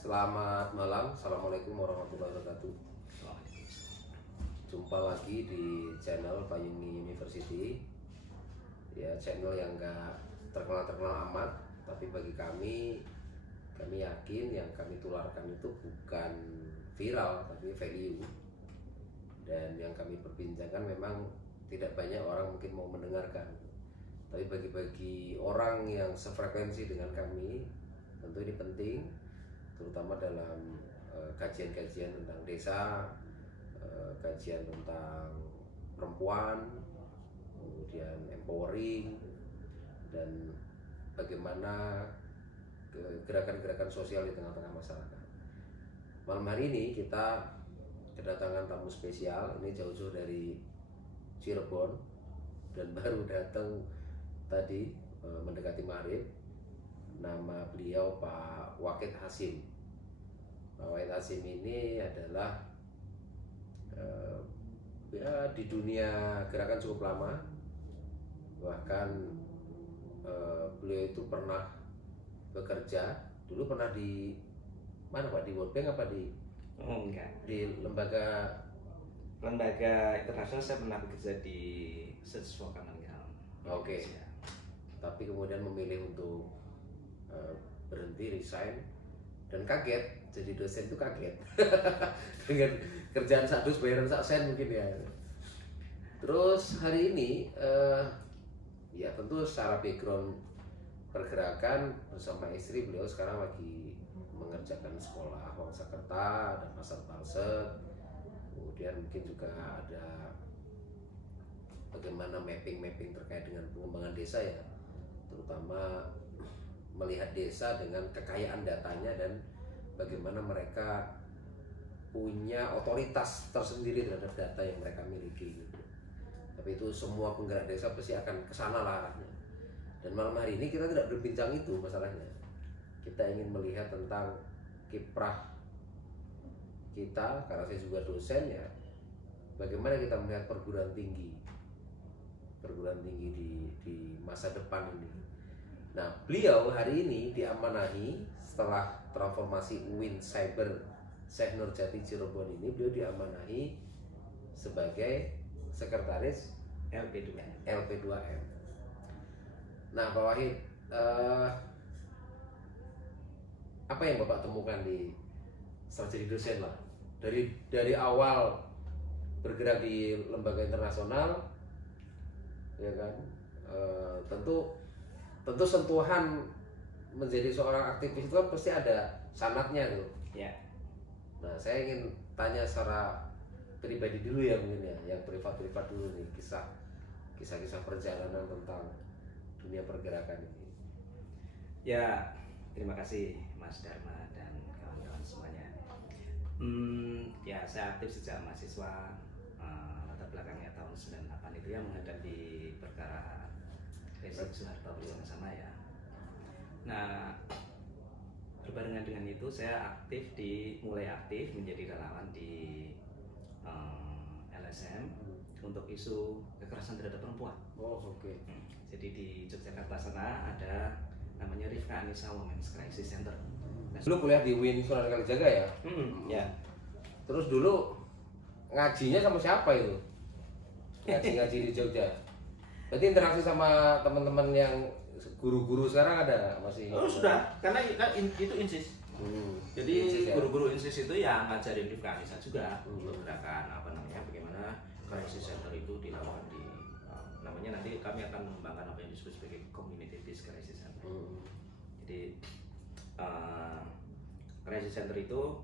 Selamat malam, Assalamualaikum warahmatullahi wabarakatuh. Jumpa lagi di channel Payumi University. Ya, channel yang gak terkenal amat, tapi bagi kami yakin yang kami tularkan itu bukan viral, tapi value. Dan yang kami perbincangkan memang tidak banyak orang mungkin mau mendengarkan. Tapi bagi orang yang sefrekuensi dengan kami, tentu ini penting, terutama dalam kajian-kajian tentang desa, kajian tentang perempuan, kemudian empowering, dan bagaimana gerakan-gerakan sosial di tengah-tengah masyarakat. Malam hari ini kita kedatangan tamu spesial, ini jauh-jauh dari Cirebon dan baru datang tadi mendekati maghrib. Nama beliau Pak Waqid Hasyim. Pak Waqid Hasyim ini adalah ya, di dunia gerakan cukup lama. Bahkan beliau itu pernah bekerja, dulu pernah di mana Pak, di World Bank apa di enggak, di lembaga internasional. Saya pernah bekerja di Search for Common Ground. Oke. Tapi kemudian memilih untuk berhenti, resign, dan kaget jadi dosen itu kaget dengan kerjaan sadus bayaran sak sen mungkin ya. Terus hari ini ya tentu secara background pergerakan bersama istri, beliau sekarang lagi mengerjakan sekolah Wangsakerta dan Pasar Talset. Kemudian mungkin juga ada bagaimana mapping terkait dengan pengembangan desa ya, terutama melihat desa dengan kekayaan datanya dan bagaimana mereka punya otoritas tersendiri terhadap data yang mereka miliki gitu. Tapi itu semua penggerak desa pasti akan kesana lah arahnya. Dan malam hari ini kita tidak berbincang itu masalahnya. Kita ingin melihat tentang kiprah kita, karena saya juga dosen ya, bagaimana kita melihat perguruan tinggi di masa depan ini. Nah, beliau hari ini diamanahi setelah transformasi UIN Cyber Syekh Nurjati Cirebon ini, beliau diamanahi sebagai sekretaris LP2M. Nah, Pak Wahid, apa yang Bapak temukan di setelah jadi dosen lah, dari awal bergerak di lembaga internasional, ya kan, tentu sentuhan menjadi seorang aktivis itu kan pasti ada sanatnya tuh. Ya. Nah, saya ingin tanya secara pribadi dulu ya, mungkin ya, yang privat dulu nih, kisah perjalanan tentang dunia pergerakan ini. Ya, terima kasih Mas Dharma dan kawan-kawan semuanya. Ya, saya aktif sejak mahasiswa, latar belakangnya tahun 98 itu ya, menghadapi perkara Rezim Soeharto bersama-sama ya. Nah, berbarengan dengan itu saya mulai aktif menjadi relawan di LSM untuk isu kekerasan terhadap perempuan. Oh, oke. Jadi di Yogyakarta sana ada namanya Rifka Anissa Women's Crisis Center. Nah, dulu kuliah di UIN Sunan Kalijaga ya? Ya. Terus dulu ngajinya sama siapa itu? Ngaji di Jogja. Berarti interaksi sama teman-teman yang guru-guru sekarang ada masih? Oh sudah, karena itu INSIS. Jadi guru-guru INSIS itu yang ngajarin Rifka Anissa juga untuk gerakan bagaimana crisis center itu dilakukan di namanya, nanti kami akan mengembangkan apa yang disebut sebagai community based crisis center. Jadi crisis center itu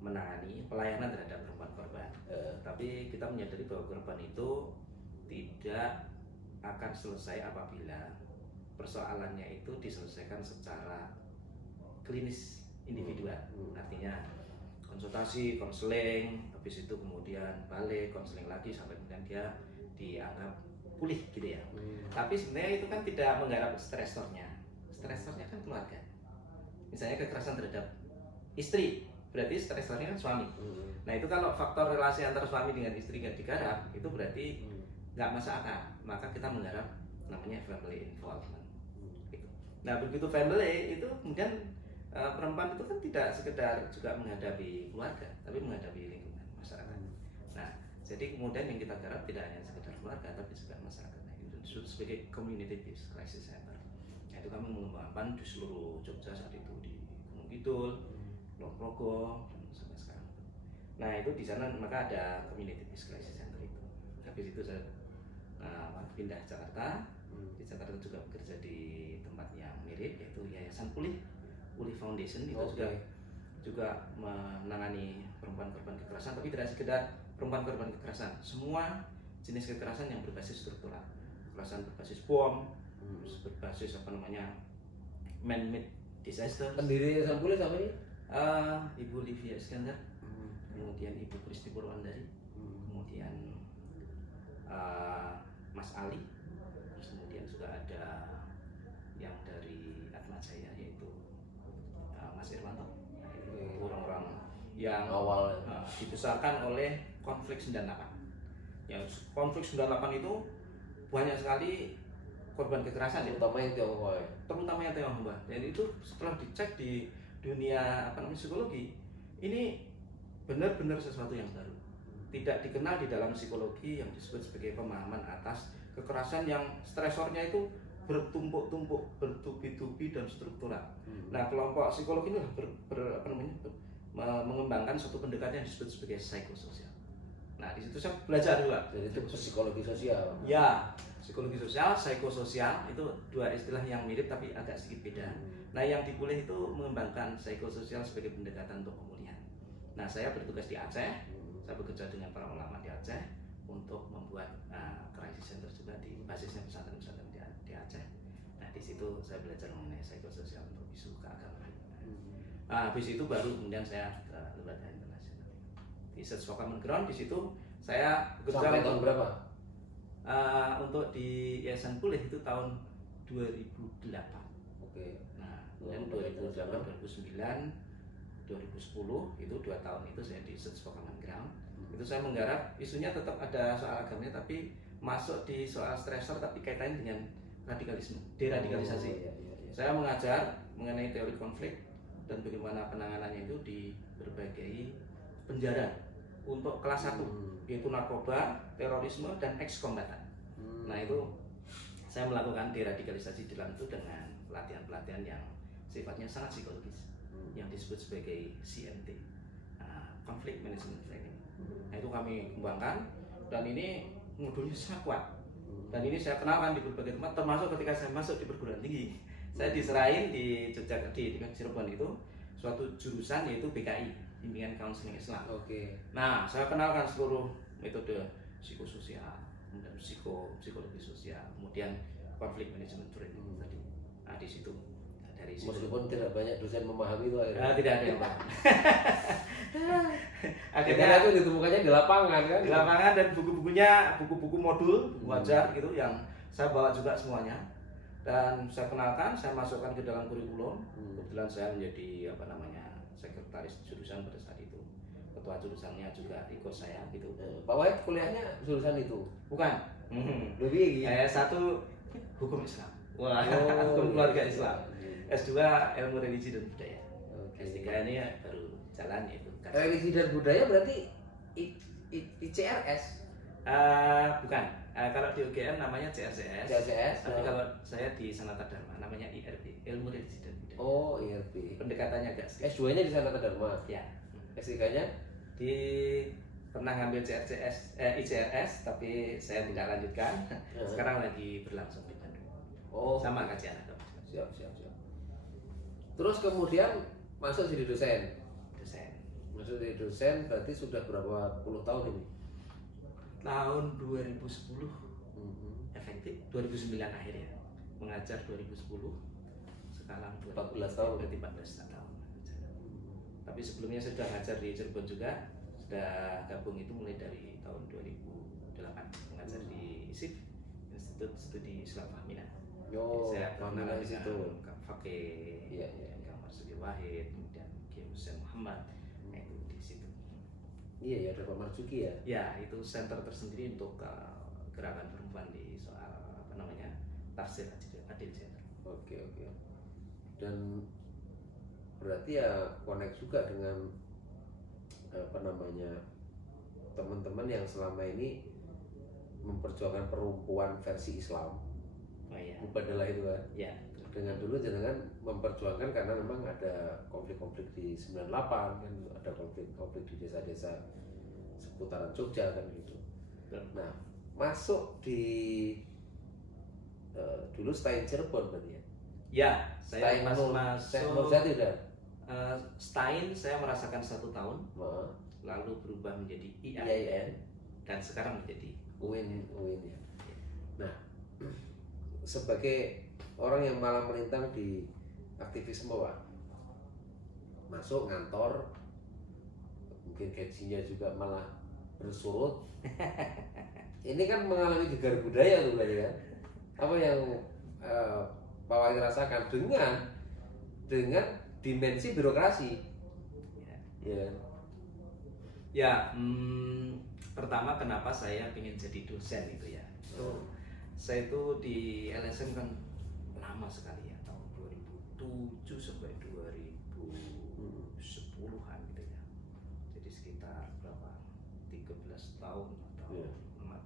menangani pelayanan terhadap perempuan korban. Tapi kita menyadari bahwa korban itu tidak akan selesai apabila persoalannya itu diselesaikan secara klinis individual. Artinya konsultasi, konseling, habis itu kemudian balik konseling lagi sampai kemudian dia dianggap pulih gitu ya. Tapi sebenarnya itu kan tidak menggarap stresornya. Stresornya kan keluarga. Misalnya kekerasan terhadap istri, berarti stresornya kan suami. Nah itu kalau faktor relasi antara suami dengan istri nggak digarap, itu berarti nggak masuk akal. Maka kita menggarap namanya family involvement. Gitu. Nah begitu family itu kemudian perempuan itu kan tidak sekedar juga menghadapi keluarga, tapi menghadapi lingkungan masyarakat. Nah, jadi kemudian yang kita garap tidak hanya sekedar keluarga, tapi juga masyarakat. Nah, itu disebut sebagai community based crisis center. Nah, itu kami mengembangkan di seluruh Jogja saat itu, di Gunung Kidul, Kulon Progo, dan sampai sekarang. Nah, itu di sana maka ada community based crisis center itu. Habis itu saya pindah Jakarta. Di Jakarta juga bekerja di tempat yang mirip, yaitu Yayasan Pulih Foundation. Itu juga menangani perempuan korban kekerasan, tapi tidak sekedar perempuan korban kekerasan, semua jenis kekerasan yang berbasis struktural, kekerasan berbasis bom, berbasis man-made disaster. Pendiri Yayasan Pulih siapa ini? Ibu Livia Iskandar, kemudian Ibu Kristi Purwandari, kemudian Mas Ali, terus kemudian juga ada yang dari Atma Jaya, yaitu Mas Irwanto. Orang-orang yang awal dibesarkan oleh konflik 98. Yang konflik 98 itu banyak sekali korban kekerasan, terutama yang Tionghoa. Terutama yang Tionghoa. Dan itu setelah dicek di dunia psikologi, ini benar-benar sesuatu yang baru. Tidak dikenal di dalam psikologi yang disebut sebagai pemahaman atas kekerasan yang stresornya itu bertumpuk-tumpuk, bertubi-tubi dan struktural. Nah, kelompok psikologi ini mengembangkan suatu pendekatan yang disebut sebagai psikososial. Nah, di situ saya belajar juga. Jadi itu psikologi sosial. Ya, psikologi sosial, psikososial itu dua istilah yang mirip tapi agak sedikit beda. Nah, yang di Pulih itu mengembangkan psikososial sebagai pendekatan untuk pemulihan. Nah, saya bertugas di Aceh. Saya bekerja dengan para ulama di Aceh untuk membuat crisis center juga di basisnya pesantren-pesantren di Aceh. Nah, di situ saya belajar mengenai psikososial untuk isu keagamaan. Nah, habis itu baru kemudian saya ke lembaga internasional di Search for Common Ground. Di situ saya bekerja sampai tahun berapa? Untuk di Yayasan Pulih itu tahun 2008. Oke. Nah, kemudian 2008, 2009, 2010 itu 2 tahun itu saya di Search for Common Ground. Itu saya menggarap isunya tetap ada soal agamanya, tapi masuk di soal stressor tapi kaitannya dengan radikalisme, deradikalisasi. Saya mengajar mengenai teori konflik dan bagaimana penanganannya itu di berbagai penjara untuk kelas 1, yaitu narkoba, terorisme, dan eks-kombatan. Nah, itu saya melakukan deradikalisasi dalam itu dengan pelatihan-pelatihan yang sifatnya sangat psikologis, yang disebut sebagai CMT, Conflict Management Training. Nah, itu kami kembangkan dan ini modulnya sangat kuat. Dan ini saya kenalkan di berbagai tempat, termasuk ketika saya masuk di perguruan tinggi. Saya diserahin di Yogyakarta, di Cirebon itu suatu jurusan yaitu BKI, Bimbingan Counseling Islam. Oke. Nah, saya kenalkan seluruh metode psikososial, kemudian psikologi sosial, kemudian conflict management training tadi. Nah, di situ dari situ. Meskipun tidak banyak dosen memahami itu akhirnya. Tidak ada yang paham. Akhirnya itu ditemukannya di lapangan kan? Di lapangan, dan buku-buku modul wajar gitu yang saya bawa juga semuanya. Dan saya kenalkan, saya masukkan ke dalam kurikulum. Kebetulan saya menjadi sekretaris jurusan pada saat itu. Ketua jurusannya juga ikut saya gitu. Pak Wahid kuliahnya jurusan itu? Bukan. Lebih gitu. S1 hukum Islam. Wah, hukum keluarga Islam. S2 ilmu religi dan budaya. S3 ini baru jalan itu. Religi dan budaya berarti ICRS? Bukan. Kalau di UGM namanya CRCS. Tapi kalau saya di Sanata Dharma namanya IRB, ilmu religi dan budaya. Oh, IRB. Pendekatannya agak sedikit. S2-nya di Sanata Dharma. Ya. S3-nya di pernah ngambil ICRS tapi saya tidak lanjutkan. Sekarang lagi berlangsung di Bandung. Oh, sama kajian agama. Siap. Terus kemudian masuk jadi dosen. Masuk jadi dosen berarti sudah berapa puluh tahun ini? Tahun 2010 efektif, 2009 akhirnya mengajar 2010, sekarang 14 tahun. Berarti 14 tahun. Tapi sebelumnya saya sudah ngajar di Cirebon juga, sudah gabung itu mulai dari tahun 2008 mengajar di ISIF, Institut Studi Islam Fahmina. Saya pernah di situ Fakih, Kang Marsudi Wahid, kemudian Kiai Hussein Muhammad. Itu di situ. Iya ya, ada Pak Marzuki ya. Ya, itu center tersendiri untuk gerakan perempuan di soal tafsir adil gender. Oke. Dan berarti ya connect juga dengan apa namanya teman-teman yang selama ini memperjuangkan perempuan versi Islam. Oh iya. Mubadalah itu kan. Ya. Dengan dulu jenengan memperjuangkan karena memang ada konflik-konflik di 98 kan, ada konflik-konflik di desa-desa seputaran Jogja kan gitu. Nah, masuk di dulu Stein Cirebon berarti ya? Ya, saya Stein pas masuk Jati udah. Stein saya merasakan 1 tahun, Nah, lalu berubah menjadi IAIN IAIN dan sekarang menjadi UIN ya. Nah, sebagai orang yang malah melintang di aktivisme Pak, masuk ngantor, mungkin gajinya juga malah bersurut. Ini kan mengalami gegar budaya tuh berarti kan. Apa yang Pak Wahid rasakan dengan dimensi birokrasi, ya. Ya, pertama kenapa saya ingin jadi dosen itu ya. Saya itu di LSM kan lama sekali ya, tahun 2007 sampai 2010-an gitu ya. Jadi sekitar berapa? 13 tahun atau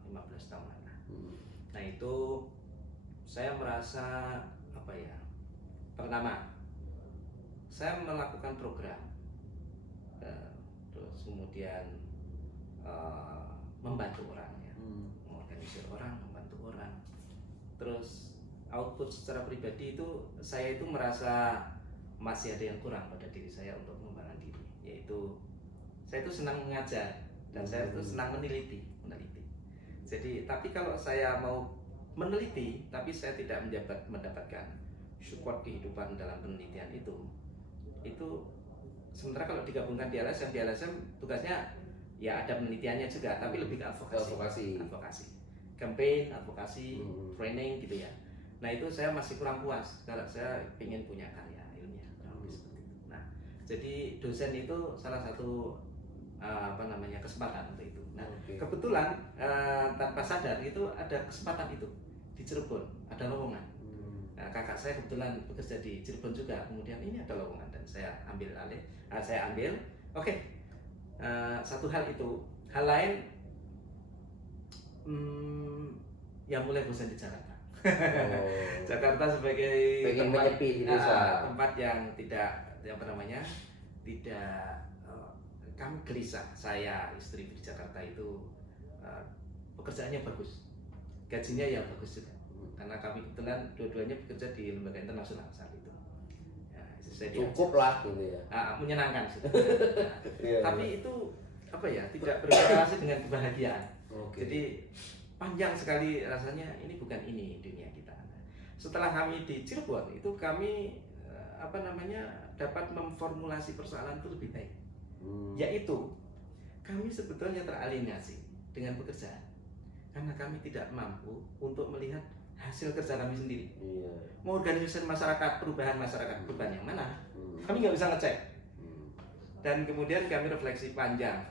15 tahunan lah. Nah itu saya merasa apa ya? Pertama, saya melakukan program, terus kemudian membantu orang ya, mengorganisir orang, membantu orang. Terus output secara pribadi itu saya itu merasa masih ada yang kurang pada diri saya untuk mengembangkan diri, yaitu saya itu senang mengajar dan saya itu senang meneliti. Jadi tapi kalau saya mau meneliti tapi saya tidak mendapatkan support kehidupan dalam penelitian itu sementara kalau digabungkan di LSM tugasnya ya ada penelitiannya juga tapi lebih ke advokasi, campaign, advokasi, training gitu ya. Nah itu saya masih kurang puas kalau saya ingin punya karya ilmiah seperti itu. Nah jadi dosen itu salah satu kesempatan untuk itu. Nah kebetulan tanpa sadar itu ada kesempatan itu di Cirebon, ada lowongan. Nah, kakak saya kebetulan bekerja di Cirebon juga, kemudian ini ada lowongan dan saya ambil alih. Oke. Satu hal itu, hal lain yang mulai bosan di Jakarta. Jakarta sebagai tempat yang tidak kami gelisah. Saya istri di Jakarta itu pekerjaannya bagus, gajinya ya bagus juga, karena kami kebetulan dua-duanya bekerja di lembaga internasional saat itu. Ya, cukup lah gitu ya. Menyenangkan sih. Tapi itu apa ya, tidak berkorelasi dengan kebahagiaan. Jadi panjang sekali rasanya, ini bukan ini dunia kita. Setelah kami di Cirebon itu kami dapat memformulasi persoalan itu lebih baik. Yaitu kami sebetulnya teralienasi dengan pekerjaan karena kami tidak mampu untuk melihat hasil kerja kami sendiri. Mengorganisasi masyarakat, perubahan yang mana, kami nggak bisa ngecek. Dan kemudian kami refleksi panjang.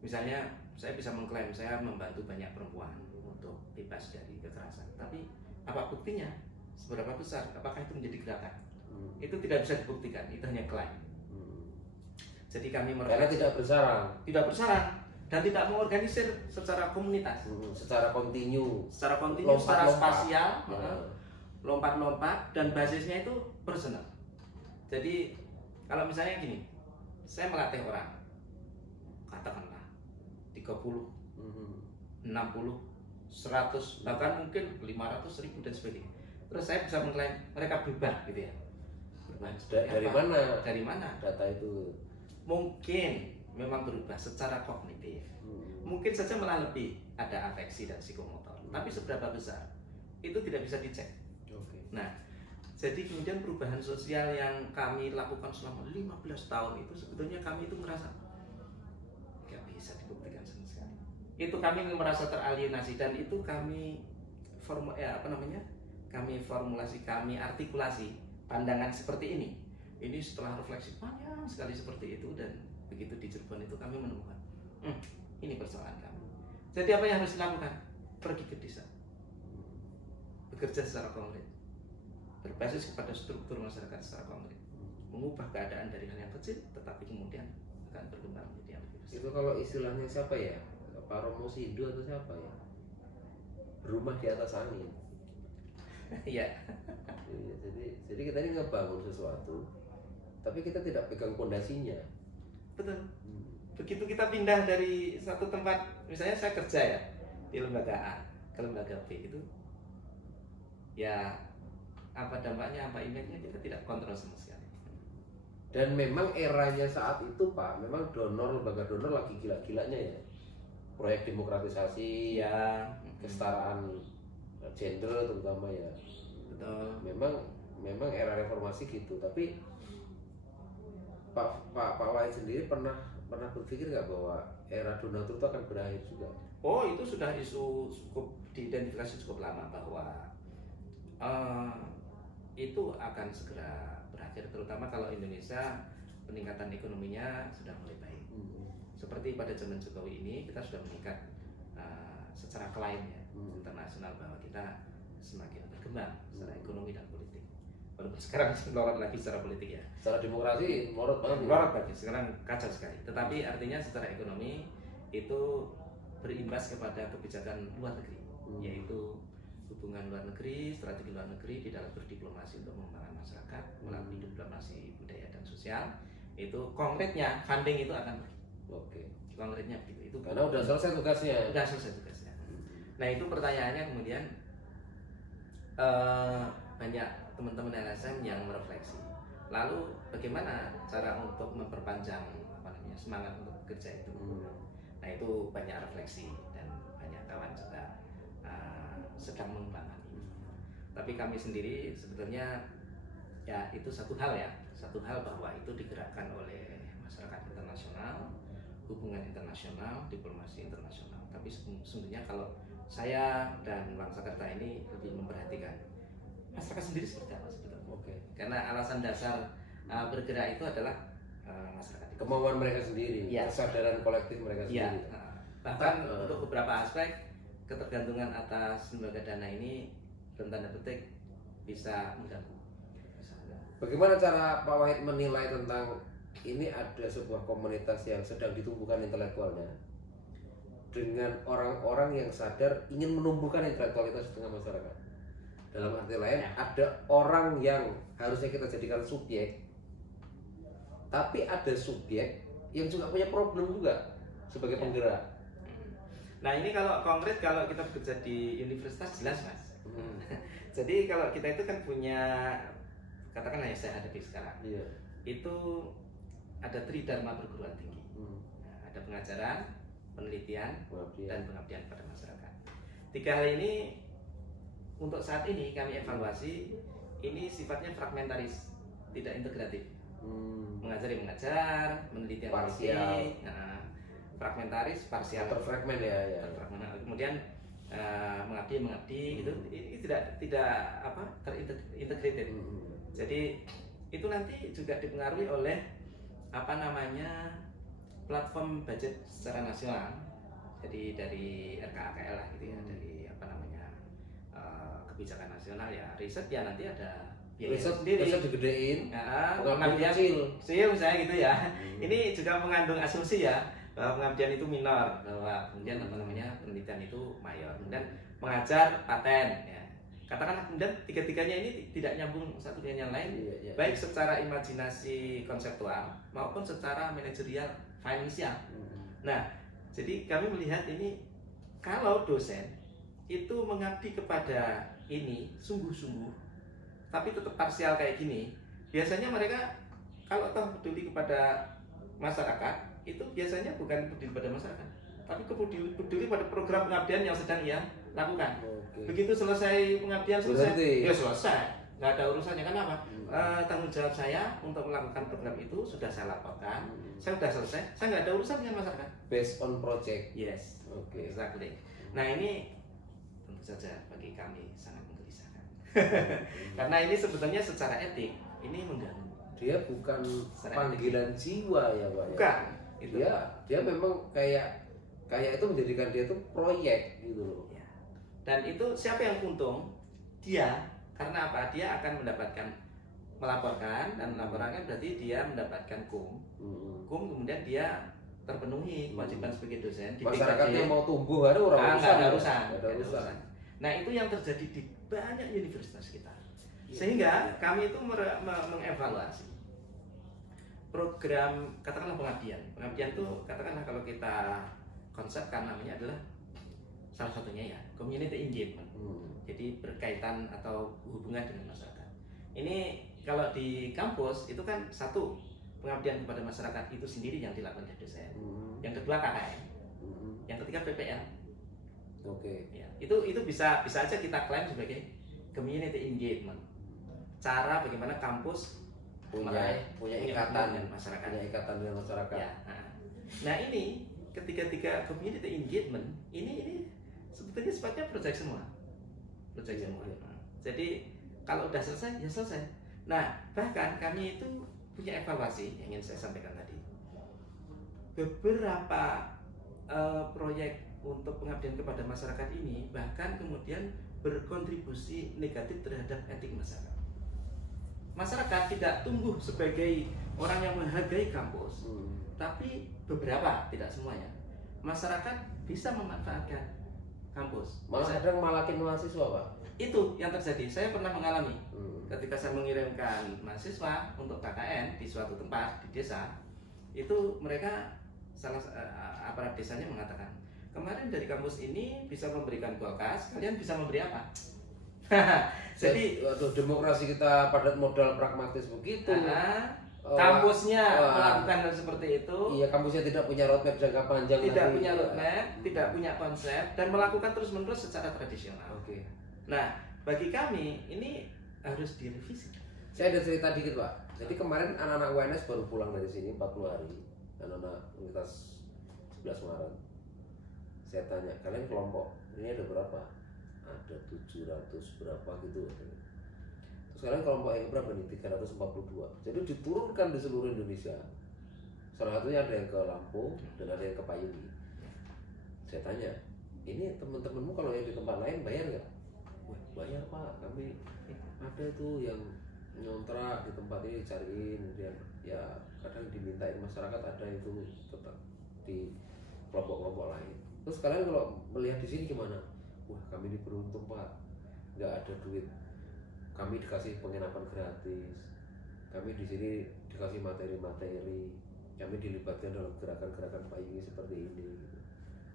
Misalnya saya bisa mengklaim saya membantu banyak perempuan untuk bebas dari kekerasan, tapi apa buktinya? Seberapa besar? Apakah itu menjadi gerakan? Itu tidak bisa dibuktikan, itu hanya klaim. Jadi kami karena tidak bersarang dan tidak mengorganisir secara komunitas, secara kontinu, secara spasial, lompat-lompat, dan basisnya itu personal. Jadi kalau misalnya gini, saya melatih orang, katakanlah 30, 60, 100, bahkan mungkin 500 ribu dan sebagainya. Terus saya bisa mengklaim mereka berubah gitu ya. Dari mana data itu? Mungkin memang berubah secara kognitif, mungkin saja malah lebih ada afeksi dan psikomotor, tapi seberapa besar itu tidak bisa dicek. Nah, jadi kemudian perubahan sosial yang kami lakukan selama 15 tahun itu sebetulnya kami itu merasa nggak bisa dibuktikan sama sekali. Itu kami merasa teralienasi dan itu kami kami artikulasi pandangan seperti ini. Ini setelah refleksi panjang sekali seperti itu, dan begitu di Cirebon itu kami menemukan ini persoalan kami. Jadi apa yang harus dilakukan? Pergi ke desa, bekerja secara konkret, berbasis kepada struktur masyarakat secara konkret, mengubah keadaan dari hal yang kecil, tetapi kemudian akan berkembang menjadi yang lebih besar. Itu kalau istilahnya siapa ya? Pak Romo Sido atau siapa ya? Rumah di atas angin. Iya. Iya, jadi kita ini ngebangun sesuatu, tapi kita tidak pegang pondasinya. Betul. Begitu kita pindah dari satu tempat, misalnya saya kerja ya di lembaga A ke lembaga B itu, ya apa dampaknya, apa impactnya kita tidak kontrol sama sekali. Dan memang eranya saat itu Pak, memang lembaga donor lagi gila-gilanya ya. Proyek demokratisasi, Ya, kesetaraan gender terutama ya. betul. Memang era reformasi gitu. Tapi Pak Wahid sendiri pernah berpikir nggak bahwa era donatur itu akan berakhir juga? Oh, itu sudah isu cukup diidentifikasi cukup lama bahwa itu akan segera berakhir, terutama kalau Indonesia peningkatan ekonominya sudah mulai baik. Seperti pada zaman Jokowi ini kita sudah meningkat secara klaim ya internasional bahwa kita semakin berkembang secara ekonomi dan politik. Walaupun sekarang melorot lagi secara politik ya. Secara demokrasi melorot banget. Melorot lagi, sekarang kacau sekali. Tetapi artinya secara ekonomi itu berimbas kepada kebijakan luar negeri, yaitu hubungan luar negeri, strategi luar negeri di dalam berdiplomasi untuk mengembangkan masyarakat melalui diplomasi budaya dan sosial. Itu konkretnya funding itu akan pergi. Oke. Konkretnya begitu. Itu karena udah selesai tugasnya. Udah selesai tugasnya. Nah itu pertanyaannya kemudian banyak teman-teman LSM yang merefleksi. Lalu bagaimana cara untuk memperpanjang semangat untuk bekerja itu? Nah itu banyak refleksi dan banyak kawan juga sedang mengembangkan ini. Tapi kami sendiri sebetulnya ya itu satu hal bahwa itu digerakkan oleh masyarakat internasional, hubungan internasional, diplomasi internasional. Tapi sesungguhnya kalau saya dan bangsa Kerta ini lebih memperhatikan masyarakat sendiri seperti apa sebetulnya. Oke. Karena alasan dasar bergerak itu adalah masyarakat itu. Kemauan mereka sendiri, Ya. kesadaran kolektif mereka Ya. sendiri. Bahkan untuk beberapa aspek ketergantungan atas lembaga dana ini dalam tanda petik bisa mengganggu. Bagaimana cara Pak Wahid menilai tentang ini ada sebuah komunitas yang sedang ditumbuhkan intelektualnya dengan orang-orang yang sadar ingin menumbuhkan intelektualitas di tengah masyarakat? Dalam arti lain, ada orang yang harusnya kita jadikan subjek, tapi ada subjek yang juga punya problem juga sebagai penggerak. Nah ini kalau konkret, kalau kita bekerja di universitas jelas mas. Jadi kalau kita itu kan punya, katakanlah ya saya hadapi sekarang, itu ada tridharma perguruan tinggi. Nah, ada pengajaran, penelitian, dan pengabdian pada masyarakat. Tiga hal ini untuk saat ini kami evaluasi, ini sifatnya fragmentaris, tidak integratif. Mengajari mengajar, meneliti parsial. Nah, fragmentaris, parsial, terfragmen ya. Kemudian mengabdi gitu. Ini tidak terintegrated. Jadi itu nanti juga dipengaruhi oleh platform budget secara nasional. Jadi dari RKAKL lah gitu ya, dari kebijakan nasional ya, riset ya nanti ada biaya sendiri. Riset digedein, pengabdian kecil misalnya gitu ya. Ini juga mengandung asumsi ya bahwa pengabdian itu minor, bahwa kemudian penelitian itu mayor, kemudian mengajar paten ya. Katakanlah kemudian tiga-tiganya ini tidak nyambung satu dengan yang lain, baik secara imajinasi konseptual maupun secara manajerial finansial. Nah, jadi kami melihat ini kalau dosen itu mengabdi kepada ini sungguh-sungguh, tapi tetap parsial kayak gini, biasanya mereka kalau toh peduli kepada masyarakat, itu biasanya bukan peduli pada masyarakat, tapi peduli pada program pengabdian yang sedang ia lakukan. Begitu selesai pengabdian selesai, ya selesai, nggak ada urusannya. Kenapa? Tanggung jawab saya untuk melakukan program itu sudah saya laporkan, saya sudah selesai, saya nggak ada urusan dengan masyarakat. Based on project. Yes, exactly. Nah ini tentu saja bagi kami sangat menggelisahkan. Karena ini sebetulnya secara etik ini mengganggu. Dia bukan panggilan jiwa ya Pak. Bukan. Dia memang kayak itu menjadikan dia itu proyek gitu loh. Ya. Dan itu siapa yang untung? Dia. Karena apa? Dia akan mendapatkan melaporkan, dan melaporkan berarti dia mendapatkan kum. Kum kemudian dia terpenuhi kewajiban sebagai dosen. Masyarakatnya mau tumbuh ada orang nggak ada urusan. Nah itu yang terjadi di banyak universitas kita. Sehingga kami itu mengevaluasi program, katakanlah pengabdian itu katakanlah kalau kita konsepkan namanya adalah salah satunya ya community engagement. Jadi berkaitan atau hubungan dengan masyarakat. Ini kalau di kampus itu kan satu, pengabdian kepada masyarakat itu sendiri yang dilakukan oleh dosen. Yang kedua KKN. Yang ketiga PPL. Oke. Ya, itu bisa aja kita klaim sebagai community engagement. Cara bagaimana kampus punya ikatan dengan masyarakat. Punya ikatan dengan masyarakat. Ya, nah ini ketika community engagement ini sebetulnya sifatnya project semua. Jadi kalau udah selesai ya selesai. Nah bahkan kami itu punya evaluasi yang ingin saya sampaikan tadi. Beberapa proyek untuk pengabdian kepada masyarakat ini bahkan kemudian berkontribusi negatif terhadap etik masyarakat. Masyarakat tidak tumbuh sebagai orang yang menghargai kampus, tapi beberapa, tidak semuanya. Masyarakat bisa memanfaatkan kampus. Malah kadang malakin mahasiswa, Pak. Itu yang terjadi. Saya pernah mengalami ketika saya mengirimkan mahasiswa untuk KKN di suatu tempat di desa, itu mereka aparat desanya mengatakan, kemarin dari kampus ini bisa memberikan kulkas, kalian bisa memberi apa? Jadi demokrasi kita padat modal pragmatis begitu. Kampusnya melakukan hal seperti itu. Iya, kampusnya tidak punya roadmap jangka panjang. Tidak punya roadmap, tidak punya konsep, dan melakukan terus-menerus secara tradisional. Oke. Nah, bagi kami ini harus direvisi. Saya ada cerita dikit, Pak. Jadi kemarin anak-anak UNS baru pulang dari sini 40 hari. Anak-anak Universitas 11 Maret. Saya tanya, kalian kelompok ini ada berapa? Ada 700 berapa gitu. Terus kalian kelompok yang berapa nih? 342. Jadi diturunkan di seluruh Indonesia. Salah satunya ada yang ke Lampung dan ada yang ke Payuni. Saya tanya, ini teman-temanmu kalau yang di tempat lain bayar nggak? Wah, bayar Pak, kami ada tuh yang ngontrak di tempat ini dicariin, kemudian ya kadang dimintain masyarakat, ada itu tetap di kelompok-kelompok lain. Terus kalian kalau melihat di sini gimana? Wah, kami ini beruntung Pak, nggak ada duit, kami dikasih penginapan gratis, kami di sini dikasih materi-materi, kami dilibatkan dalam gerakan-gerakan payung seperti ini.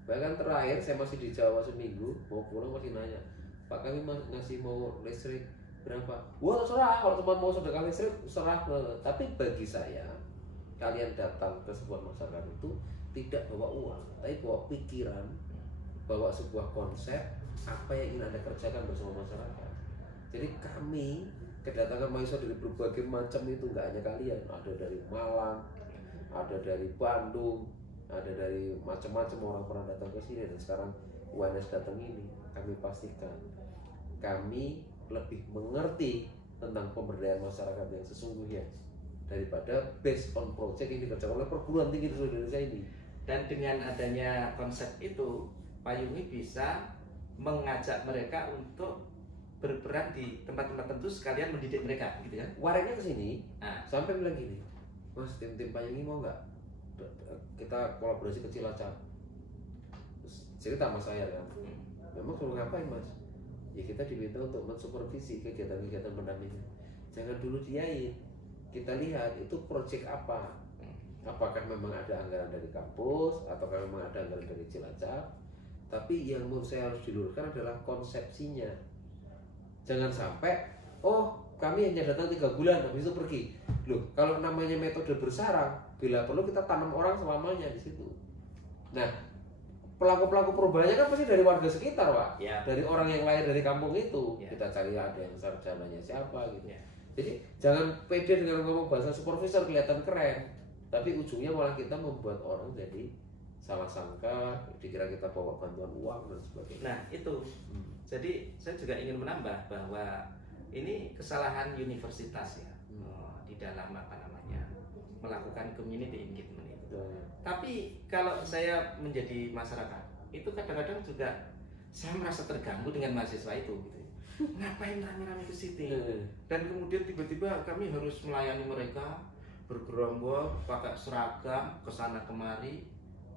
Bahkan terakhir saya masih di Jawa seminggu, mau pulang masih nanya, Pak kami ngasih mau listrik berapa? Wah terserah, kalau cuma mau sedekah listrik serah. Tapi bagi saya, kalian datang ke sebuah masyarakat itu tidak bawa uang, tapi bawa pikiran, bawa sebuah konsep apa yang ingin Anda kerjakan bersama masyarakat. Jadi kami kedatangan mahasiswa dari berbagai macam itu, nggak hanya kalian, ada dari Malang, ada dari Bandung, ada dari macam-macam orang pernah datang ke sini, dan sekarang UNS datang ini. Kami pastikan kami lebih mengerti tentang pemberdayaan masyarakat yang sesungguhnya daripada based on project yang dikerjakan oleh perguruan tinggi di seluruh Indonesia ini. Dan dengan adanya konsep itu, Payungi bisa mengajak mereka untuk berperan di tempat-tempat tertentu sekalian mendidik mereka, gitu kan? Wareknya ke sini, sampai bilang gini, Mas, tim-tim Payungi mau nggak kita kolaborasi ke Cilacap? Cerita sama saya kan, memang suruh ngapain Mas? Ya kita diminta untuk mensupervisi kegiatan-kegiatan pendampingan. Jangan dulu diain, kita lihat itu proyek apa. Apakah memang ada anggaran dari kampus, ataukah memang ada anggaran dari Cilacap. Tapi yang menurut saya harus diluruskan adalah konsepsinya. Jangan sampai, oh kami hanya datang 3 bulan, habis itu pergi. Loh, kalau namanya metode bersarang, bila perlu kita tanam orang selamanya di situ. Nah, pelaku-pelaku perubahannya kan pasti dari warga sekitar, Pak. Ya. Dari orang yang lahir dari kampung itu. Ya. Kita cari ada yang sarjananya siapa gitu. Ya. Jadi jangan pede dengan ngomong bahasa supervisor kelihatan keren, tapi ujungnya malah kita membuat orang jadi salah sangka, dikira kita bawa bantuan uang dan sebagainya. Nah itu, jadi saya juga ingin menambah bahwa ini kesalahan universitas ya, di dalam melakukan community engagement itu. Tapi kalau saya menjadi masyarakat, itu kadang-kadang juga saya merasa terganggu dengan mahasiswa itu. Gitu. ngapain rame-rame ke situ? Dan kemudian tiba-tiba kami harus melayani mereka bergerombol pakai seragam ke sana kemari,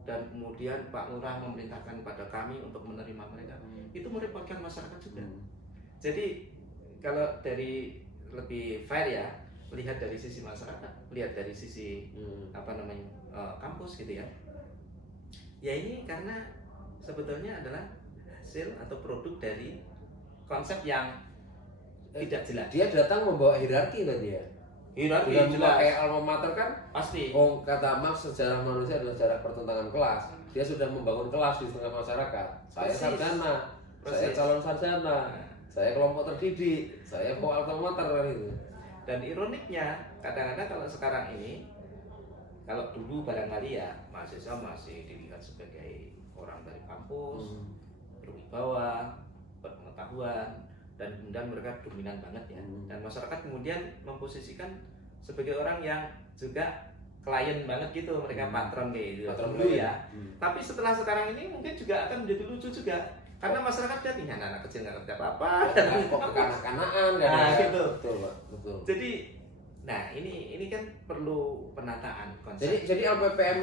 dan kemudian Pak Lurah memerintahkan pada kami untuk menerima mereka. Itu merepotkan masyarakat juga. Jadi kalau dari lebih fair ya, lihat dari sisi masyarakat, lihat dari sisi kampus gitu ya. Ya ini karena sebetulnya adalah hasil atau produk dari konsep yang tidak jelas. Dia datang membawa hierarki berarti ya. Hierarki Dengan jelas. memakai alma mater kan Pasti. Oh, kata Marx sejarah manusia adalah sejarah pertentangan kelas. Dia sudah membangun kelas di tengah masyarakat. Saya Persis. sarjana, saya Persis. calon sarjana, saya kelompok terdidik, saya bawa alma mater kan itu. Dan ironiknya kadang-kadang kalau sekarang ini, kalau dulu barangkali ya mahasiswa masih dilihat sebagai orang dari kampus, berwibawa, berpengetahuan, dan kemudian mereka dominan banget ya. Dan masyarakat kemudian memposisikan sebagai orang yang juga klien banget gitu, mereka patron kayak gitu. Patron dulu ya. Tapi setelah sekarang ini mungkin juga akan menjadi lucu juga, karena masyarakat lihat ini anak kecil nggak ngerti apa-apa. Kok kekanak-kanakan kan? Nah, gitu. Betul, Pak. Betul. Jadi, nah ini kan perlu penataan konsep. Jadi LPPM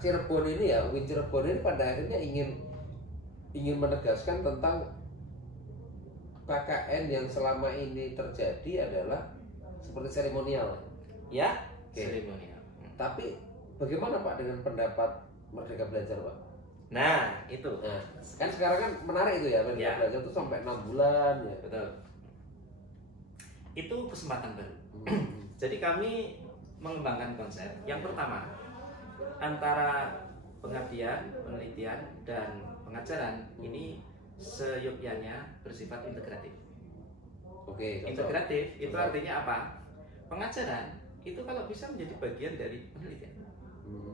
Cirebon ini ya, UIN Cirebon ini pada akhirnya ingin menegaskan tentang KKN yang selama ini terjadi adalah seperti seremonial. Ya, Oke. seremonial. Tapi bagaimana Pak dengan pendapat Merdeka Belajar Pak? Nah, itu. Nah, kan sekarang kan menarik itu ya, Merdeka Ya. Belajar itu sampai 6 bulan ya. Betul. Itu kesempatan baru. Jadi kami mengembangkan konsep. Yang pertama, antara pengabdian, penelitian, dan pengajaran ini seyogyanya bersifat integratif. Oke, cocok. Integratif itu Cocok. artinya apa? Pengajaran itu kalau bisa menjadi bagian dari penelitian.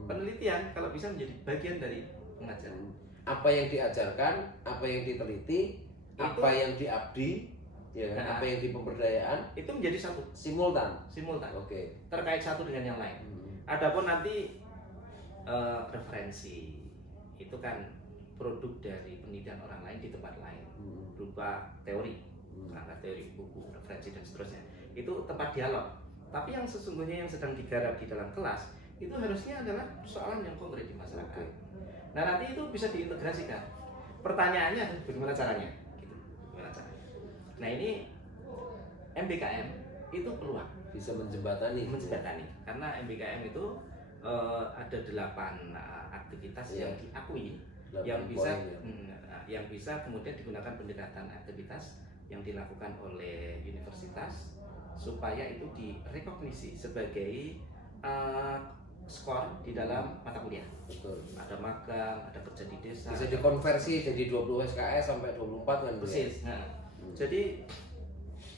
Penelitian kalau bisa menjadi bagian dari pengajaran. Apa yang diajarkan, apa yang diteliti, apa yang diabdi, ya, Nah. apa yang di pemberdayaan Itu menjadi satu, simultan. simultan, Oke. terkait satu dengan yang lain. Adapun nanti referensi itu kan produk dari penelitian orang lain di tempat lain, berupa teori, angkat teori, buku, referensi dan seterusnya. Itu tempat dialog. Tapi yang sesungguhnya yang sedang digarap di dalam kelas itu harusnya adalah persoalan yang konkret di masyarakat. Nah, nanti itu bisa diintegrasikan. Pertanyaannya adalah bagaimana caranya? Gitu. Bagaimana caranya? Nah, ini MBKM itu peluang Bisa menjembatani. karena MBKM itu ada 8 aktivitas yang diakui, 8 yang bisa poin, ya. yang bisa kemudian digunakan pendekatan aktivitas yang dilakukan oleh universitas supaya itu direkognisi sebagai skor di dalam mata kuliah. Betul. Ada magang, ada kerja di desa. Bisa dikonversi jadi 20 SKS sampai 24 kan? Bu, ya? Persis. Nah, jadi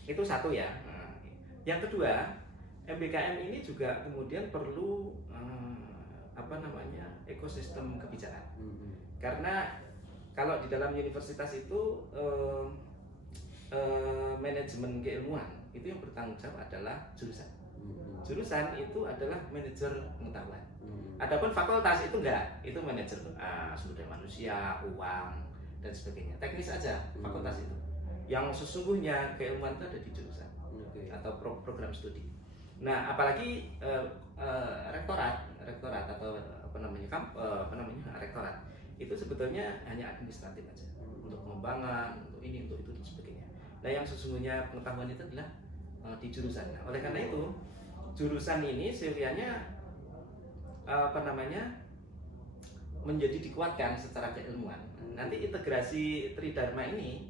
itu satu ya. Nah, yang kedua, MBKM ini juga kemudian perlu ekosistem kebijakan. Karena kalau di dalam universitas itu manajemen keilmuan itu yang bertanggung jawab adalah jurusan. Jurusan itu adalah manajer pengetahuan. Adapun fakultas itu enggak, itu manajer sumber daya manusia, uang dan sebagainya. Teknis aja fakultas itu. Yang sesungguhnya keilmuan itu ada di jurusan atau program studi. Nah, apalagi rektorat atau rektorat itu sebetulnya hanya administratif aja untuk pengembangan, untuk ini, untuk itu dan sebagainya. Nah, yang sesungguhnya pengetahuan itu adalah di jurusan. Nah, oleh karena itu jurusan ini sebenarnya menjadi dikuatkan secara keilmuan. Nanti integrasi Tridharma ini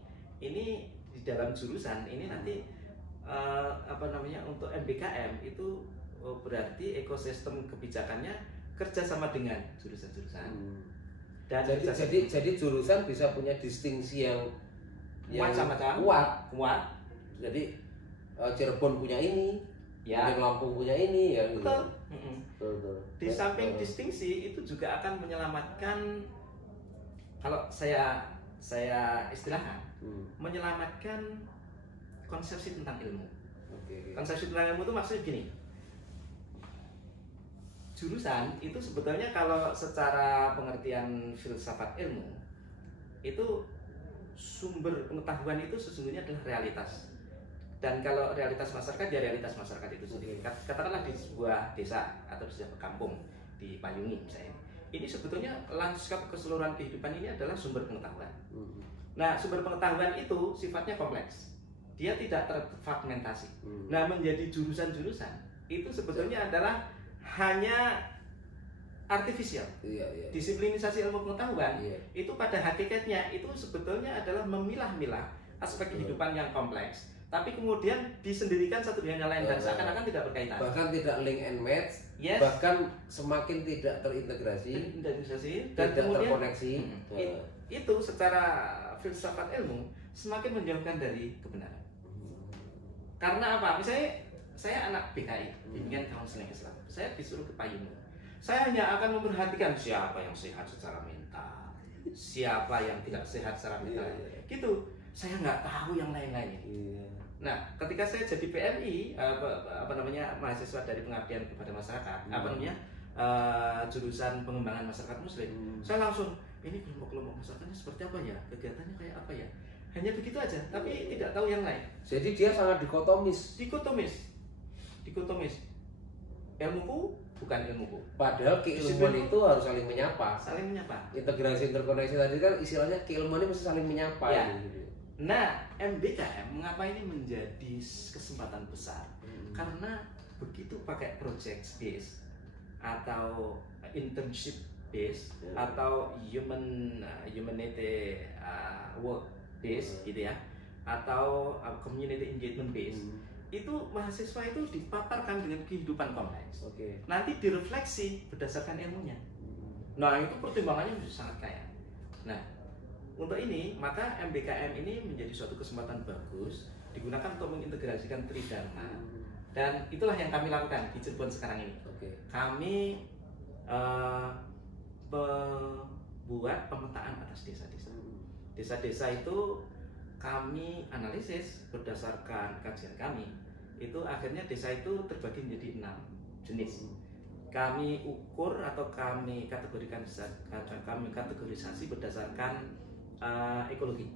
di dalam jurusan ini nanti untuk MBKM itu berarti ekosistem kebijakannya kerjasama dengan jurusan-jurusan. Dan jadi jurusan bisa punya distingsi yang macam-macam kuat. Jadi Cirebon punya ini, ya, Lampung punya ini, ya. Betul. Betul. Di samping distingsi itu juga akan menyelamatkan, kalau saya istilahkan, menyelamatkan konsepsi tentang ilmu. Konsepsi tentang ilmu itu maksudnya gini. Jurusan itu sebetulnya kalau secara pengertian filsafat ilmu itu sumber pengetahuan itu sesungguhnya adalah realitas. Dan kalau realitas masyarakat ya realitas masyarakat itu sendiri. Katakanlah di sebuah desa atau di sebuah kampung di Payungi misalnya. Ini sebetulnya lanskap keseluruhan kehidupan ini adalah sumber pengetahuan. Nah, sumber pengetahuan itu sifatnya kompleks. Dia tidak terfragmentasi. Nah, menjadi jurusan-jurusan itu sebetulnya adalah hanya artifisial. Disiplinisasi ilmu pengetahuan itu pada hakikatnya itu sebetulnya adalah memilah-milah aspek kehidupan yang kompleks, tapi kemudian disendirikan satu dengan yang lain dan seakan-akan tidak berkaitan. Bahkan tidak link and match, bahkan semakin tidak terintegrasi, dan tidak kemudian terkoneksi. Itu secara filsafat ilmu semakin menjauhkan dari kebenaran. Karena apa? Misalnya saya anak BKI, Bimbingan Kaunseling Islam. Saya disuruh ke Payungi. Saya hanya akan memperhatikan siapa yang sehat secara mental, siapa yang tidak sehat secara mental. Gitu. Saya nggak tahu yang lain-lainnya. Nah, ketika saya jadi PMI, mahasiswa dari pengabdian kepada masyarakat, jurusan pengembangan masyarakat Muslim, saya langsung ini kelompok-kelompok masyarakatnya seperti apa ya, kegiatannya kayak apa ya, hanya begitu aja, tapi tidak tahu yang lain. Jadi dia sangat dikotomis. Ilmuku bukan ilmuku. Padahal keilmuan itu harus saling menyapa. Integrasi interkoneksi tadi kan istilahnya keilmuan ini mesti saling menyapa. Ya. Gitu. Nah, MBKM mengapa ini menjadi kesempatan besar? Karena begitu pakai project base atau internship base atau humanity work base gitu ya, atau community engagement base, itu mahasiswa itu dipaparkan dengan kehidupan kompleks. Nanti direfleksi berdasarkan ilmunya. Nah, itu pertimbangannya sangat kaya. Nah, untuk ini, maka MBKM ini menjadi suatu kesempatan bagus digunakan untuk mengintegrasikan Tridharma. Dan itulah yang kami lakukan di Cirebon sekarang ini. Kami membuat pemetaan atas desa-desa. Desa-desa itu kami analisis berdasarkan kajian kami. Itu akhirnya desa itu terbagi menjadi 6 jenis. Kami ukur atau kami kategorisasi berdasarkan ekologi,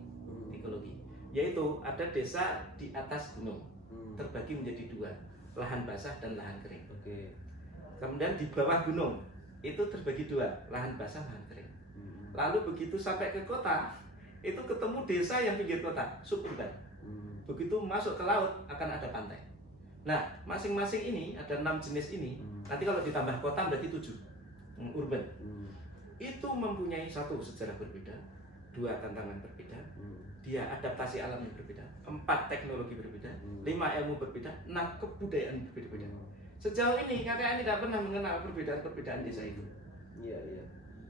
yaitu ada desa di atas gunung terbagi menjadi 2, lahan basah dan lahan kering. Kemudian di bawah gunung itu terbagi 2, lahan basah, lahan kering. Lalu begitu sampai ke kota itu ketemu desa yang pinggir kota, suburban. Begitu masuk ke laut akan ada pantai. Nah, masing-masing ini ada 6 jenis ini. Nanti kalau ditambah kota berarti 7 urban. Itu mempunyai 1 sejarah berbeda, 2 tantangan berbeda, dia adaptasi alam yang berbeda, 4 teknologi berbeda, 5 ilmu berbeda, 6 kebudayaan berbeda. Sejauh ini KKN tidak pernah mengenal perbedaan-perbedaan desa itu.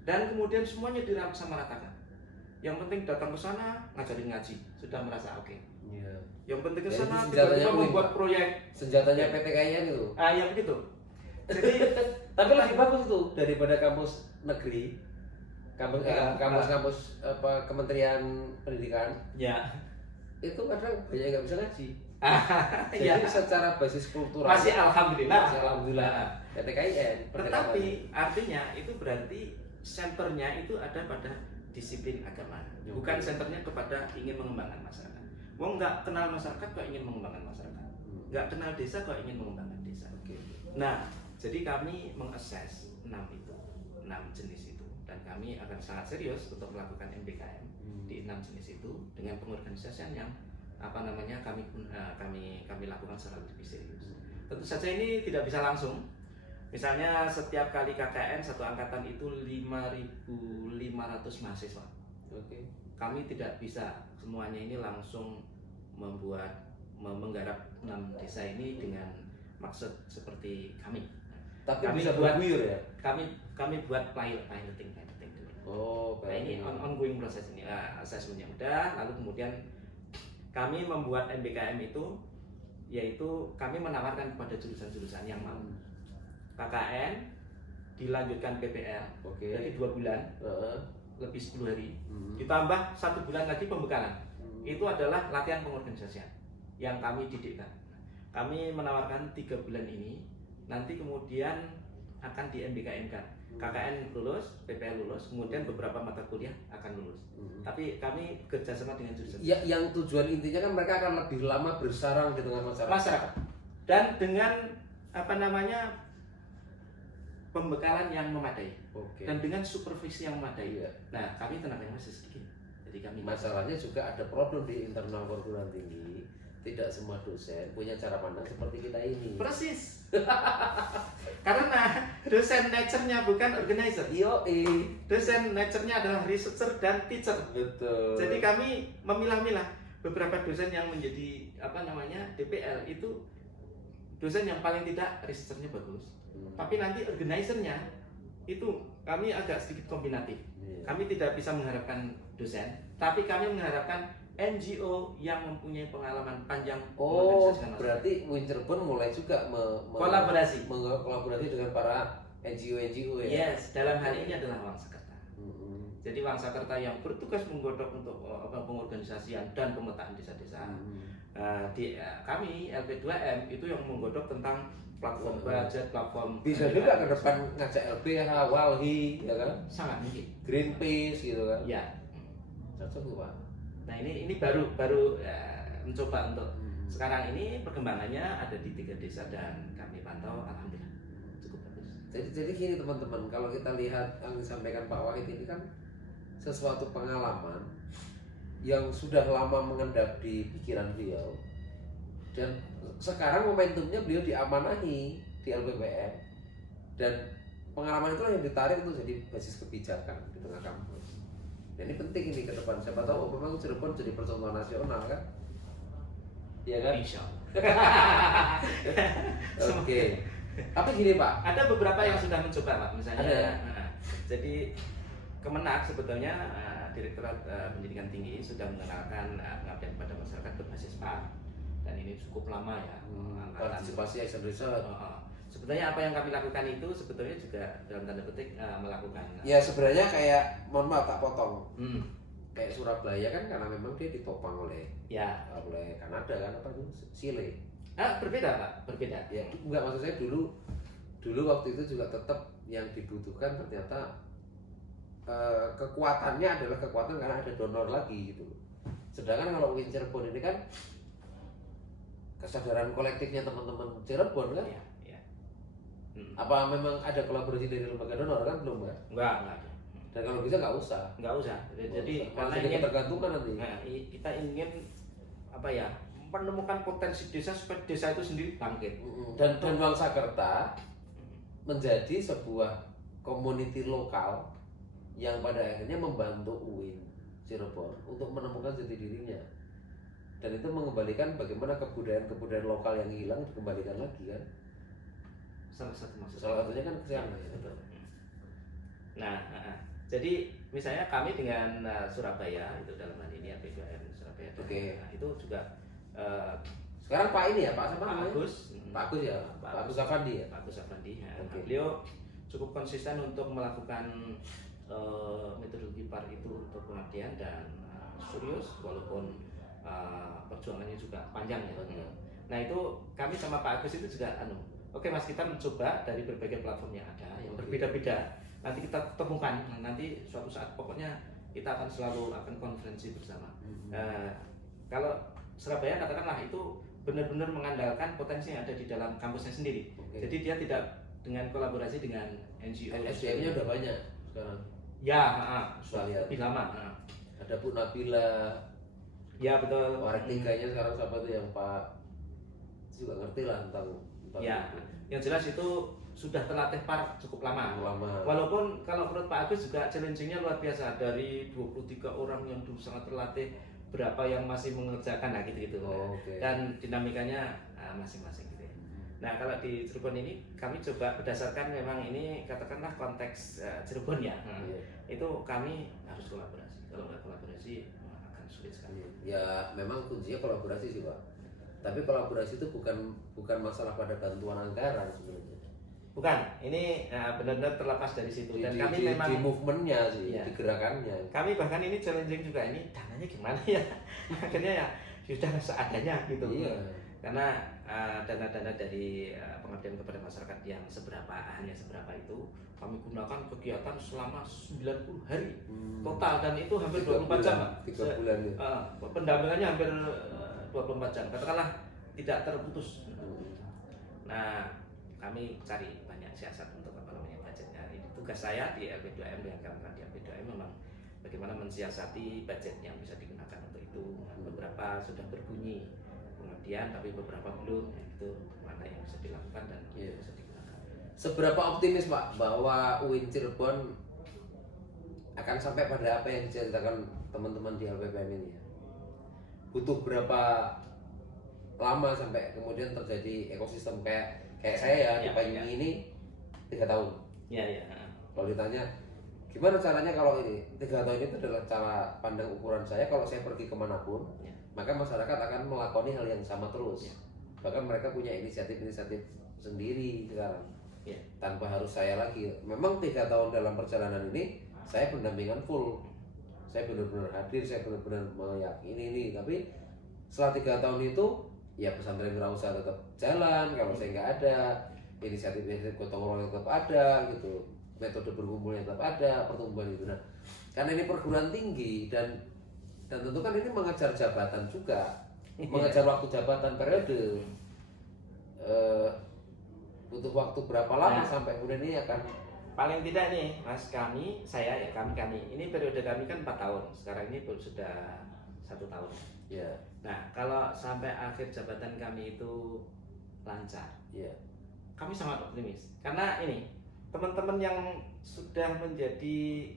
Dan kemudian semuanya dirapsamaratakan. Yang penting datang ke sana ngajarin ngaji, sudah merasa oke. Yang penting ke sana tiba-tiba membuat proyek. Senjatanya PTKIN itu. Ya begitu. Jadi tapi lebih bagus itu daripada kampus negeri. Kampus Kementerian Pendidikan itu kadang banyak yang nggak bisa ngaji. Jadi secara basis kultural masih alhamdulillah PTKIN. Tetapi artinya itu berarti senternya itu ada pada disiplin agama, bukan senternya kepada ingin mengembangkan masyarakat. Wong nggak kenal masyarakat kok ingin mengembangkan masyarakat, nggak kenal desa kok ingin mengembangkan desa. Nah, jadi kami mengakses 6 jenis itu. Dan kami akan sangat serius untuk melakukan MBKM di 6 jenis itu dengan pengorganisasian yang kami lakukan secara lebih serius. Tentu saja ini tidak bisa langsung. Misalnya setiap kali KKN satu angkatan itu 5.500 mahasiswa. Kami tidak bisa semuanya ini langsung menggarap 6 desa ini dengan maksud seperti kami. Tapi kami bisa berguyur ya. Kami buat piloting dulu. Nah, ini ongoing proses ini. Asesmennya udah, lalu kemudian kami membuat MBKM itu, yaitu kami menawarkan kepada jurusan-jurusan yang mau KKN dilanjutkan PPL dari 2 bulan lebih 10 hari, ditambah 1 bulan lagi pembekalan. Itu adalah latihan pengorganisasian yang kami didikkan. Kami menawarkan 3 bulan ini. Nanti kemudian akan di MBKM kan. KKN lulus, PPL lulus, kemudian beberapa mata kuliah akan lulus. Tapi kami kerjasama dengan jurusan. Ya, yang tujuan intinya kan mereka akan lebih lama bersarang di tengah masyarakat. Dan dengan pembekalan yang memadai. Dan dengan supervisi yang memadai. Nah, kami tenaganya masih sedikit. Jadi kami masalahnya juga ada problem di internal perguruan tinggi. Tidak semua dosen punya cara pandang seperti kita ini. Persis. Karena dosen nature-nya bukan organizer. Dosen nature-nya adalah researcher dan teacher. Betul. Jadi kami memilah-milah beberapa dosen yang menjadi DPL itu dosen yang paling tidak researcher-nya bagus. Tapi nanti organizer-nya itu kami agak sedikit kombinatif. Kami tidak bisa mengharapkan dosen, tapi kami mengharapkan NGO yang mempunyai pengalaman panjang. Berarti UIN Cirebon mulai juga kolaborasi dengan para NGO ya. Yes, dalam hal ini adalah Wangsakerta. Jadi Wangsakerta yang bertugas menggodok untuk pengorganisasian dan pemetaan desa-desa. Kami LP2M itu yang menggodok tentang platform budget, platform. Bisa juga ke depan ngajak LBH, Walhi, ya kan? Sangat mungkin. Greenpeace gitu kan? Ya. Cocok Pak. Nah ini baru mencoba untuk sekarang ini perkembangannya ada di 3 desa dan kami pantau alhamdulillah cukup bagus. Jadi gini teman-teman, kalau kita lihat yang disampaikan Pak Wahid ini kan sesuatu pengalaman yang sudah lama mengendap di pikiran beliau dan sekarang momentumnya beliau diamanahi di LPPM dan pengalaman itulah yang ditarik untuk jadi basis kebijakan di tengah kampus. Dan ini penting ini ke depan. Siapa tahu memang Cirebon jadi percontohan nasional kan? Iya kan? Insya Allah. Oke. Tapi gini Pak, ada beberapa yang sudah mencoba Pak. Misalnya, jadi Kemenak sebetulnya Direktorat Pendidikan Tinggi sudah mengenalkan pengabdian pada masyarakat berbasis PAR. Dan ini cukup lama ya. Partisipasi action research. Sebetulnya apa yang kami lakukan itu sebetulnya juga dalam tanda petik melakukan. Ya sebenarnya kayak, mohon maaf tak potong. Kayak Surabaya kan karena memang dia ditopang oleh Kanada kan apa itu Chile. Berbeda Pak, berbeda. Ya enggak, maksud saya dulu waktu itu juga tetap yang dibutuhkan ternyata kekuatannya adalah kekuatan karena ada donor lagi gitu. Sedangkan kalau UIN Cirebon ini kan kesadaran kolektifnya teman-teman Cirebon kan? Apa memang ada kolaborasi dari lembaga donor kan belum kan? Enggak ada. Dan kalau bisa nggak usah. Jadi karena ini ketergantungan nanti. Kita ingin menemukan potensi desa supaya desa itu sendiri bangkit. Dan Wangsakerta menjadi sebuah community lokal yang pada akhirnya membantu UIN Cirebon untuk menemukan jati dirinya. Dan itu mengembalikan bagaimana kebudayaan lokal yang hilang dikembalikan lagi kan. Salah satunya kan ke sana ya. Nah, jadi misalnya kami dengan Surabaya itu dalam hal ini LP2M Surabaya. Nah, itu juga sekarang Pak ini ya Pak sama Pak Agus. Pak Agus ya, Pak Agus Afandi ya. Pak Agus Afandi. Beliau cukup konsisten untuk melakukan metodologi PAR itu untuk pengabdian dan serius walaupun perjuangannya juga panjang ya. Nah itu kami sama Pak Agus itu juga oke Mas, kita mencoba dari berbagai platform yang ada yang berbeda-beda. Nanti kita temukan, nanti suatu saat pokoknya kita akan selalu konferensi bersama. Kalau Surabaya katakanlah itu benar-benar mengandalkan potensi yang ada di dalam kampusnya sendiri. Jadi dia tidak dengan kolaborasi dengan NGO. SDM-nya udah banyak sekarang. Ya, sudah lebih lama. Ada Bu Nabila. Ya betul. Warek tiganya sekarang siapa tuh yang Pak juga ngerti lah tentang ya, yang jelas itu sudah terlatih PAR cukup lama. Walaupun kalau menurut Pak Agus juga challenging-nya luar biasa. Dari 23 orang yang dulu sangat terlatih, berapa yang masih mengerjakan gitu-gitu. Dan dinamikanya masing-masing gitu ya. Nah kalau di Cirebon ini kami coba berdasarkan memang ini katakanlah konteks Cirebon ya. Itu kami harus kolaborasi. Kalau nggak kolaborasi akan sulit sekali. Ya memang kuncinya kolaborasi sih Pak. Tapi kolaborasi itu bukan masalah pada bantuan anggaran sebenarnya. Bukan, ini benar-benar terlepas dari situ. Dan kami memang di movementnya sih, di gerakannya. Kami bahkan ini challenging juga, ini dananya gimana ya? Akhirnya ya sudah seadanya gitu. Karena dana-dana dari pengabdian kepada masyarakat yang hanya seberapa itu kami gunakan kegiatan selama 90 hari total, dan itu hampir 24 jam. 3 bulan ya. Pendampingannya hampir 24 jam, katakanlah tidak terputus. Nah, kami cari banyak siasat untuk budgetnya. Ini tugas saya di LP2M, dengan kawan-kawan di LP2M memang bagaimana mensiasati budget yang bisa digunakan untuk itu. Beberapa sudah berbunyi, kemudian tapi beberapa belum. Itu mana yang bisa dilakukan dan bisa digunakan. Seberapa optimis Pak bahwa UIN Cirebon akan sampai pada apa yang diceritakan teman-teman di LPPM ini ya? Butuh berapa lama sampai kemudian terjadi ekosistem kayak saya di Payungi ini 3 tahun. Kalau ditanya gimana caranya, kalau ini 3 tahun itu adalah cara pandang ukuran saya. Kalau saya pergi kemanapun, maka masyarakat akan melakoni hal yang sama terus. Bahkan mereka punya inisiatif-inisiatif sendiri sekarang, tanpa harus saya lagi. Memang 3 tahun dalam perjalanan ini saya pendampingan full, saya benar-benar hadir, saya benar-benar meyakini ini. Tapi setelah 3 tahun itu ya pesantren wirausaha tetap jalan. Kalau saya nggak ada, inisiatif gotong royong tetap ada gitu, metode berkumpulnya tetap ada, pertumbuhan itu. Nah, karena ini perguruan tinggi dan tentu kan ini mengejar jabatan juga, mengejar waktu jabatan periode, butuh waktu berapa lama sampai kemudian ini akan paling tidak nih Mas, kami ini periode kami kan 4 tahun, sekarang ini sudah 1 tahun. Nah, kalau sampai akhir jabatan kami itu lancar, kami sangat optimis. Karena ini teman-teman yang sudah menjadi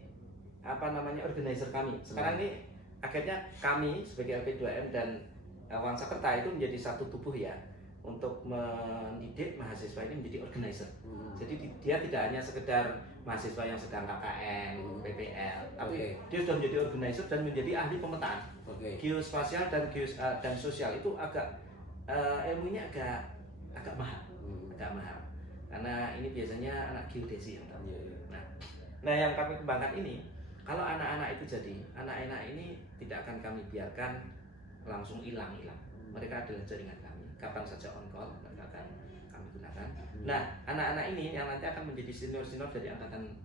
organizer kami sekarang ini, akhirnya kami sebagai LP2M dan Wangsakerta itu menjadi satu tubuh ya, untuk mendidik mahasiswa ini menjadi organizer. Jadi dia tidak hanya sekedar mahasiswa yang sedang KKN, PPL, tapi dia sudah menjadi organizer dan menjadi ahli pemetaan. Geospasial dan sosial itu ilmunya agak mahal, karena ini biasanya anak geodesi yang tahu. Nah, yang kami kembangkan ini, kalau anak-anak itu jadi anak-anak ini tidak akan kami biarkan langsung hilang. Mereka adalah jaringan kami, kapan saja on call mereka akan kami gunakan. Nah, anak-anak ini yang nanti akan menjadi senior dari angkatan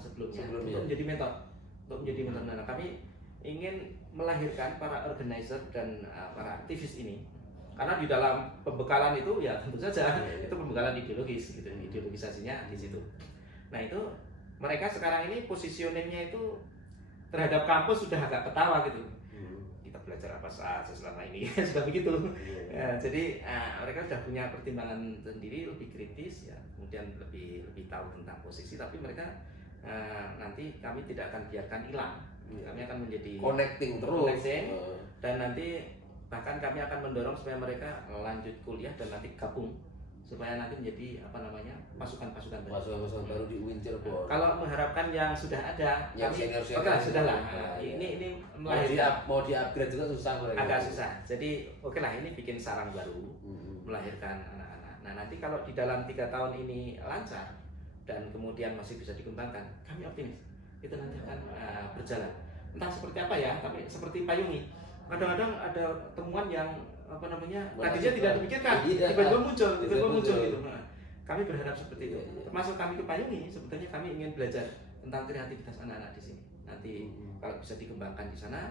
sebelumnya untuk menjadi mentor. Nah, kami ingin melahirkan para organizer dan para aktivis ini, karena di dalam pembekalan itu ya tentu saja itu pembekalan ideologis gitu, ideologisasinya di situ. Nah, itu mereka sekarang ini positioningnya itu terhadap kampus sudah agak ketawa gitu. Kita belajar apa saja selama ini sudah begitu. Jadi mereka sudah punya pertimbangan sendiri, lebih kritis ya, kemudian lebih tahu tentang posisi. Tapi mereka nanti kami tidak akan biarkan hilang. Kami akan menjadi connecting terus. Dan nanti bahkan kami akan mendorong supaya mereka lanjut kuliah dan nanti gabung, supaya nanti menjadi pasukan-pasukan baru di UIN Cirebon. Kalau mengharapkan yang sudah ada, yang senior sudah lah. Ini mau di-upgrade juga susah mereka. Agak susah. Jadi lah, ini bikin sarang baru, melahirkan anak-anak. Nah, nanti kalau di dalam 3 tahun ini lancar dan kemudian masih bisa dikembangkan, kami optimis itu nanti akan berjalan. Entah seperti apa ya, tapi seperti Payungi. Kadang-kadang ada temuan yang tadinya tidak dipikirkan, tiba-tiba muncul gitu. Nah, kami berharap seperti itu. Termasuk kami ke Payungi, sebetulnya kami ingin belajar tentang kreativitas anak-anak di sini. Nanti kalau bisa dikembangkan di sana,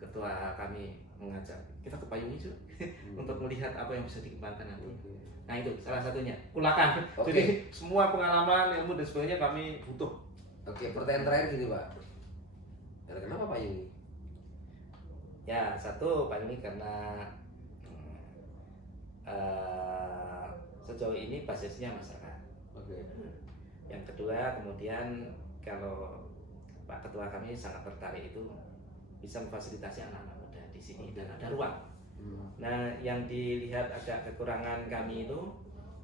ketua kami mengajak kita ke Payungi untuk melihat apa yang bisa dikembangkan nanti. Nah, itu salah satunya, Kulakan. Jadi semua pengalaman, ilmu dan sebagainya kami butuh. Pertanyaan terakhir gini Pak, kenapa Payungi? Ya, satu Payungi karena sejauh ini basisnya masyarakat. Yang kedua, kemudian kalau Pak Ketua kami sangat tertarik itu bisa memfasilitasi anak-anak muda di sini dan ada ruang. Nah, yang dilihat agak kekurangan kami itu,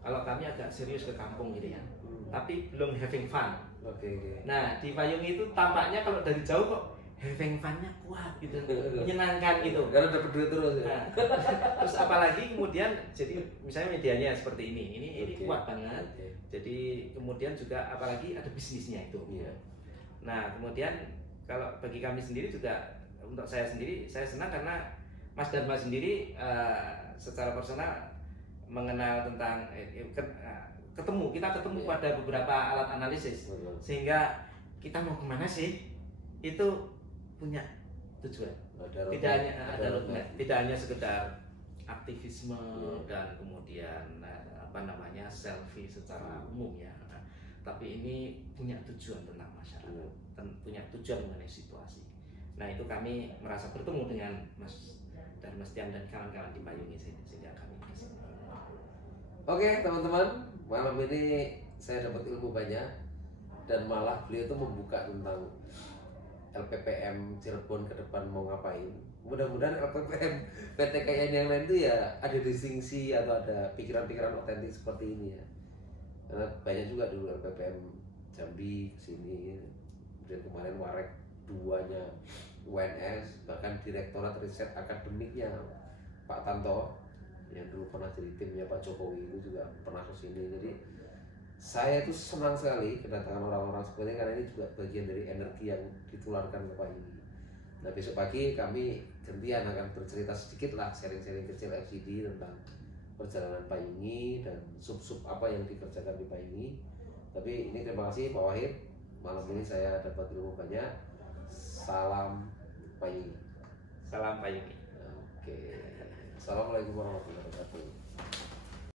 kalau kami agak serius ke kampung gitu ya, tapi belum having fun. Nah, di Payungi itu tampaknya kalau dari jauh kok having fun-nya kuat gitu, menyenangkan gitu. Karena dapat duit terus. Nah, terus apalagi kemudian jadi misalnya medianya seperti ini kuat banget. Jadi kemudian juga apalagi ada bisnisnya itu. Nah, kemudian kalau bagi kami sendiri juga, untuk saya sendiri saya senang karena Mas Dharma sendiri secara personal mengenal tentang kita ketemu pada beberapa alat analisis, sehingga kita mau kemana sih itu punya tujuan. Tidak hanya sekedar aktivisme dan kemudian selfie secara umum ya, tapi ini punya tujuan tentang masyarakat, punya tujuan mengenai situasi. Nah itu kami merasa bertemu dengan Mas Darmastian dan kawan-kawan di Payung ini sehingga kami di sini. Oke teman-teman, malam ini saya dapat ilmu banyak dan malah beliau itu membuka tentang LPPM Cirebon ke depan mau ngapain. Mudah-mudahan LPPM PTKN yang lain itu ya ada distingsi atau ada pikiran-pikiran otentik seperti ini ya. Karena banyak juga dulu LPPM Jambi kesini, kemudian kemarin Warek 2-nya UNS, bahkan Direktorat Riset Akademiknya Pak Tanto yang dulu pernah jadi timnya Pak Jokowi itu juga pernah kesini. Jadi saya itu senang sekali kedatangan orang-orang seperti ini, karena ini juga bagian dari energi yang ditularkan ke Payungi. Nah besok pagi kami gantian akan bercerita sedikit lah, sharing-sharing kecil FCD tentang perjalanan Payungi dan sub-sub apa yang dikerjakan di Payungi. Tapi ini terima kasih Pak Wahid, malam ini saya dapat ilmu banyak. Salam Payungi. Salam Payungi. Oke. Assalamualaikum warahmatullahi wabarakatuh.